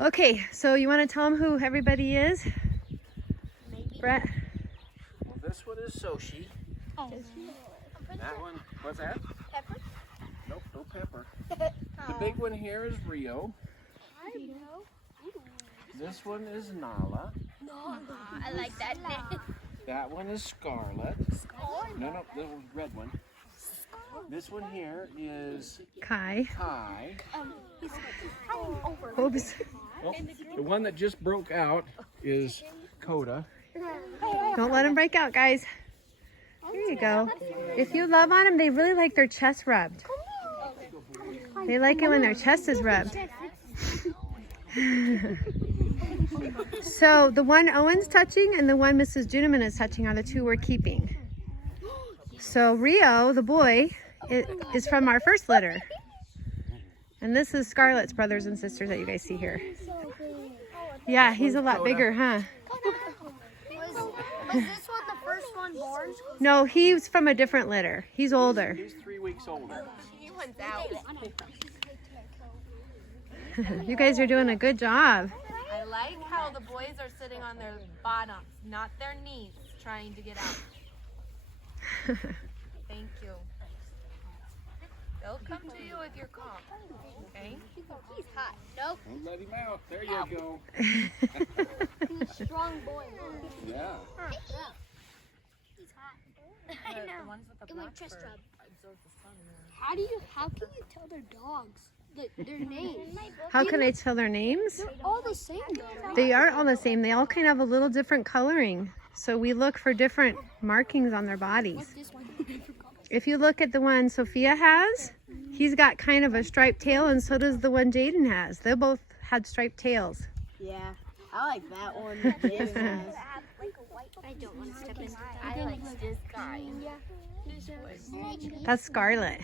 Okay, so you want to tell them who everybody is? Maybe. Brett? Well, this one is Soshi. Oh. That one, what's that? Pepper? Nope, no pepper. The big one here is Rio. Hi, Rio. This one is Nala. I like that name. That one is Scarlet. No, the red one. This one here is Kai. Kai. He's hiding over. Oops. Oh, the one that just broke out is Coda. Don't let them break out, guys. There you go. If you love on them, they really like their chest rubbed. They like it when their chest is rubbed. So the one Owen's touching and the one Mrs. Juneman is touching are the two we're keeping. So Rio, the boy, is from our first litter. And this is Scarlett's brothers and sisters that you guys see here. Yeah, he's a lot bigger, huh? Was this one the first one born? No, he's from a different litter. He's older. He's 3 weeks older. He went out. You guys are doing a good job. I like how the boys are sitting on their bottoms, not their knees, trying to get out. Thank you. They'll come to you if you're calm, okay? He's hot. Nope. Don't let him out. There you go. He's a strong boy. Yeah. He's hot. I know. The ones with the black fur absorb the sun more. How can you tell their dogs their names? How can I tell their names? They're all the same though. They are all the same. They all kind of have a little different coloring. So we look for different markings on their bodies. This one. If you look at the one Sophia has, he's got kind of a striped tail, and so does the one Jaden has. They both had striped tails. Yeah, I like that one. Jaden has. I don't want to step in. I like this guy. That's Scarlet.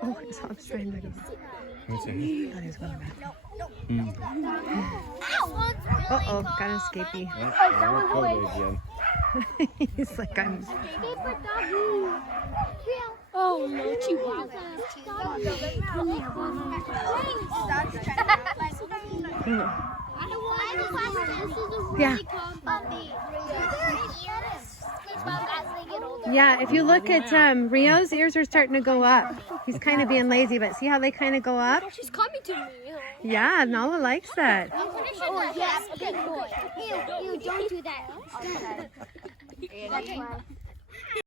Oh, I saw him trying to go. What's that? That is one of them. Uh-oh, got an escapee. Coda again. He's like, I'm... Oh no, Chihuahua. Yeah. Yeah, if you look at Rio's ears are starting to go up. He's kind of being lazy, but see how they kind of go up? She's coming to me. Yeah, Nala likes that. Oh, yes, good boy. You don't do that. That's why.